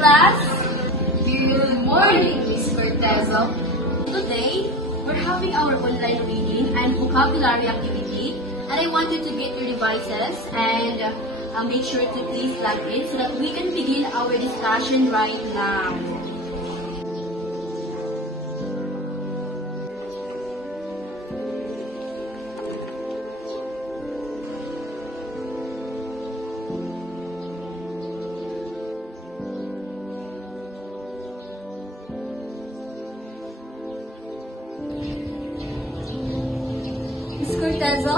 class. Good morning, Miss Cortezo. Today, we're having our online reading and vocabulary activity, and I want you to get your devices and make sure to please log in so that we can begin our discussion right now. Ms. Cortezo,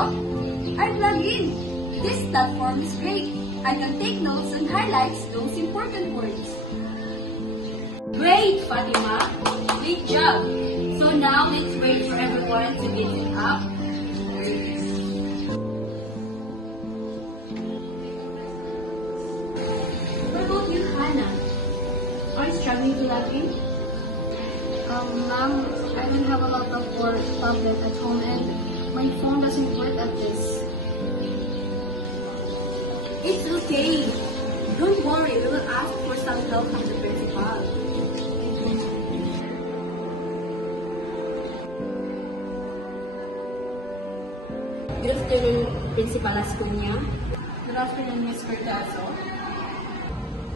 I'm logged in. This platform is great. I can take notes and highlights those important words. Great, Fatima. Great job. So now let's wait for everyone to get it up. What about you, Hannah? Are you struggling to log in? Ma'am, I don't have a lot of work tablet at home and my phone doesn't work at this. It's okay. Don't worry, we will ask for some help from the principal. Good afternoon, Principal Ascuña. Good afternoon, Ms. Cortezo.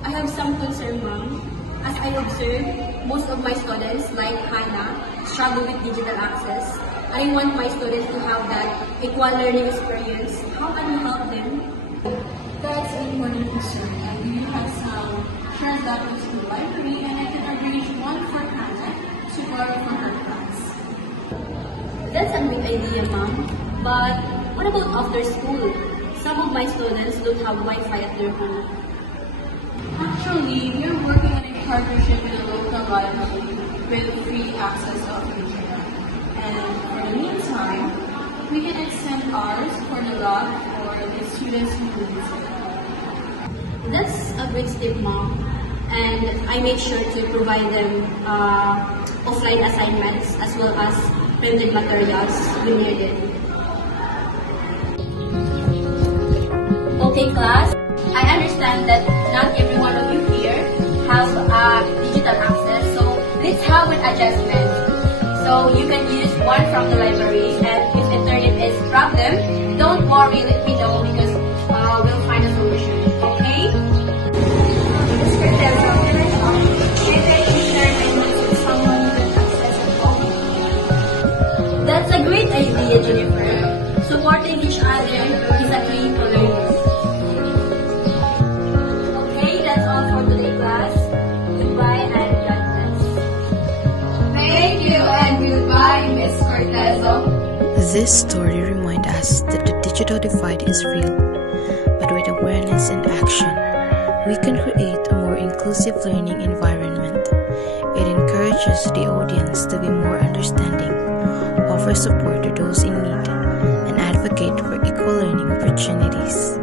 I have some concern, ma'am. As I observe, most of my students, like Hannah, struggle with digital access. I want my students to have that equal learning experience. How can you help them? That's an important concern. I do have some shared documents in the library and I can arrange one for Hannah to borrow from her class. That's a great idea, ma'am. But what about after school? Some of my students don't have Wi-Fi at their home. Actually, we are working on a partnership with a local library with free access of internet. And for the meantime, we can extend ours for the lab for the students who use it. That's a great step, ma'am. And I make sure to provide them offline assignments as well as printed materials when needed. Okay, class. I understand that not every one of you here have digital access, so let's have an adjustment. So you can use one from the library, and if internet is a problem, don't worry, let me know because we'll find a solution. Okay? Ms. Cortezo, can I talk? Maybe I can share my notes with someone who can access at home. That's a great idea, Jennifer. Supporting each other is a key to learning. Okay, that's all for today, class. Goodbye and God bless. Thank you and goodbye, Ms. Cortezo. This story reminds us that the digital divide is real, but with awareness and action, we can create a more inclusive learning environment. It encourages the audience to be more understanding, offer support to those in need, and advocate for equal learning opportunities.